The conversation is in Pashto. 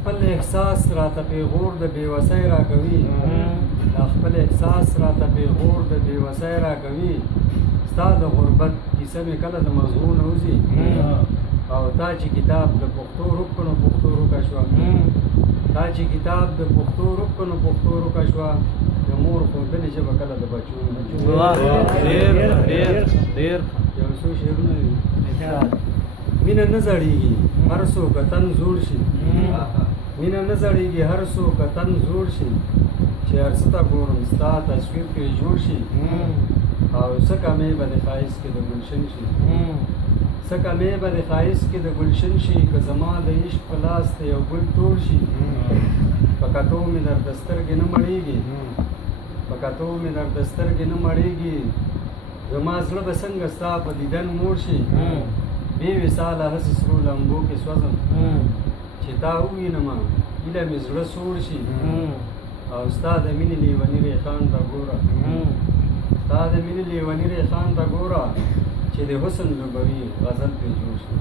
خپل احساس راته پیغور د بېوسۍ راکوي دا خپل احساس راته پیغور د بېوسۍ راکوي ستا د غربت کیسه مې کله د مغزو نه وځي او دا چې کتاب د پښتو روک کړو پښتو روکه شوه دا چې کتاب د پښتو روک کړو پښتو روکه شوه د مور ښودلې ژبه کله د بچو ډېر یو څو شعرونه دي مینه نه زړېږي هر څوک تن زوړ شي مینه نه زړېږي هر څوک تن زوړ شي چې هر څه ته ګورم ستا تصویر پرې جوړ شي او څه کمې به د ښایست کې د ګلشن شي څه کمې به د ښایست کې د ګلشن شي که زما د عشق په لاس ته یو ګل تور شي په کتو مې درته سترګې نه مړېږي په کتو مې درته سترګې نه مړېږي زما زړه به څنګه ستا په دیدن موړ شي بې وصاله هسې سرو لمبو کې سوځم چې تا ووینمه هیله مې زړه سوړ شي او ستا د مینې لیوني ریخان ته ګوره ستا د مینې لیوني ریخان ته ګوره چې د حسن لوبوي غزل پرې جوړ شي